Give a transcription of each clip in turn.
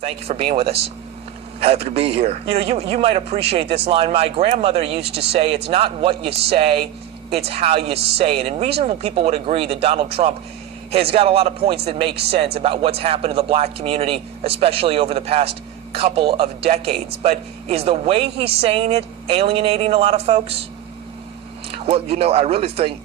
Thank you for being with us. Happy to be here. You know, you might appreciate this line. My grandmother used to say, it's not what you say, it's how you say it. And reasonable people would agree that Donald Trump has got a lot of points that make sense about what's happened to the black community, especially over the past couple of decades. But is the way he's saying it alienating a lot of folks? Well, you know, I really think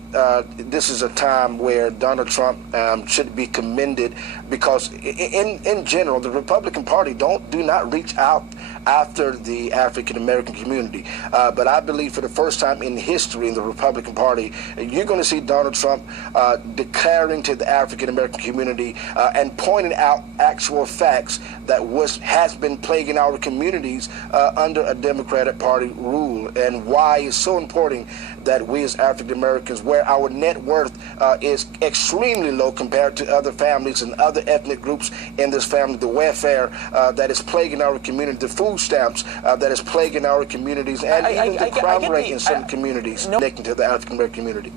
this is a time where Donald Trump should be commended because, in general, the Republican Party do not reach out after the African American community. But I believe for the first time in history in the Republican Party, you're going to see Donald Trump declaring to the African American community and pointing out actual facts that has been plaguing our communities under a Democratic Party rule, and why it's so important that we as African Americans, where our net worth is extremely low compared to other families and other ethnic groups in this family, the welfare that is plaguing our community, the food stamps that is plaguing our communities, and even the crime rate in some communities connecting to the African American community.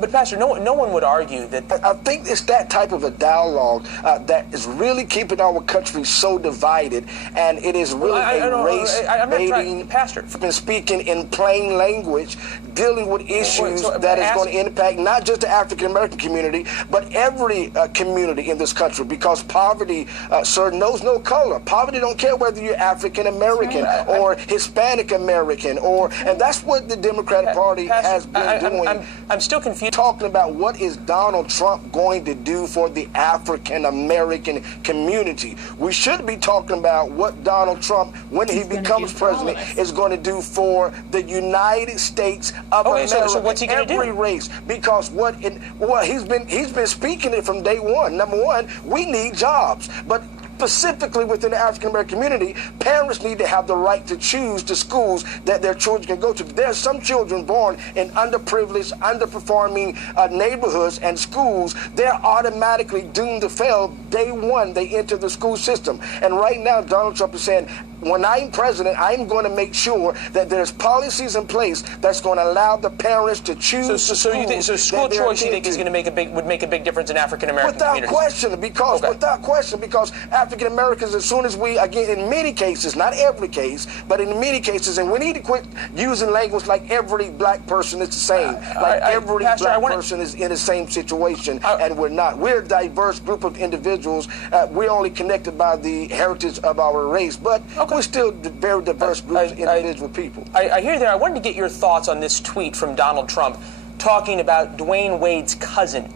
But Pastor, no one would argue that. I think it's that type of a dialogue that is really keeping our country so divided, and it is really race-baiting. Pastor, been speaking in plain language, dealing with issues that is going to impact not just the African American community, but every community in this country. Because poverty, sir, knows no color. Poverty don't care whether you're African American or Hispanic American, and that's what the Democratic Party has been doing. I'm still confused. Talking about what is Donald Trump going to do for the African American community. We should be talking about what Donald Trump, when he becomes president, is going to do for the United States of America. So what's he going to do? Every race, because he's been speaking it from day one. Number one, we need jobs, but specifically within the African American community, parents need to have the right to choose the schools that their children can go to. There are some children born in underprivileged, underperforming neighborhoods and schools. They're automatically doomed to fail day one they enter the school system. And right now, Donald Trump is saying, when I'm president, I'm going to make sure that there's policies in place that's going to allow the parents to choose the schools. So school choice, you think, is going to would make a big difference in African American communities? Without question, because African Americans, as soon as we, again, in many cases, not every case, but in many cases, and we need to quit using language like every black person is the same, every black person is in the same situation, and we're not. We're a diverse group of individuals. We're only connected by the heritage of our race, but we're still very diverse groups of individual people. I hear that. I wanted to get your thoughts on this tweet from Donald Trump talking about Dwayne Wade's cousin,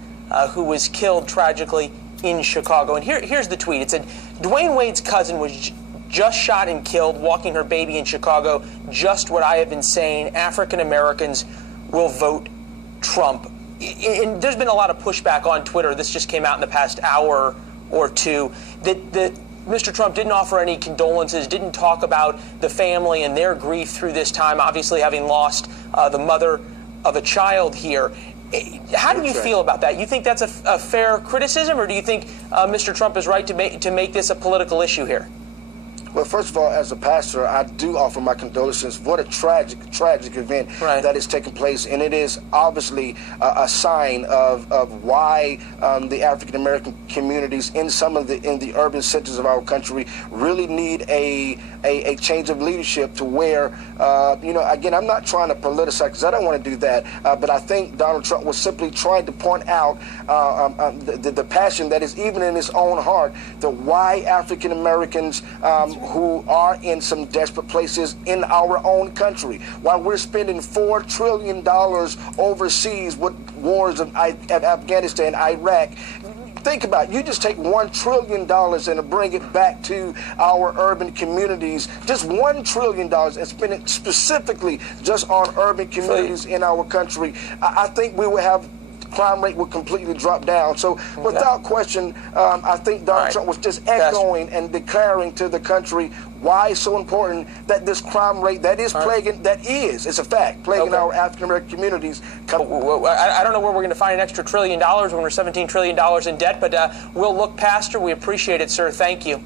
who was killed tragically in Chicago. And here's the tweet. It said, Dwayne Wade's cousin was just shot and killed walking her baby in Chicago. Just what I have been saying. African Americans will vote Trump. And there's been a lot of pushback on Twitter. This just came out in the past hour or two that Mr. Trump didn't offer any condolences, didn't talk about the family and their grief through this time, obviously having lost the mother of a child here. How do you feel about that? You think that's a fair criticism, or do you think Mr. Trump is right to make this a political issue here? Well, first of all, as a pastor, I do offer my condolences. What a tragic event that is taking place, and it is obviously a sign of why the African American communities in the urban centers of our country really need a change of leadership to where again, I'm not trying to politicize because I don't want to do that, but I think Donald Trump was simply trying to point out the passion that is even in his own heart, the why African Americans who are in some desperate places in our own country. While we're spending $4 trillion overseas with wars of Afghanistan, Iraq, think about it. You just take $1 trillion and bring it back to our urban communities, just $1 trillion, and spend it specifically just on urban communities in our country. I think we will have crime rate would completely drop down. So without question, I think Donald Trump was just echoing and declaring to the country why it's so important that this crime rate that is plaguing, it's a fact, plaguing our African American communities. I don't know where we're going to find an extra $1 trillion when we're $17 trillion in debt, but we'll look, Pastor. We appreciate it, sir. Thank you.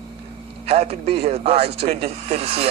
Happy to be here. All right, good to see you.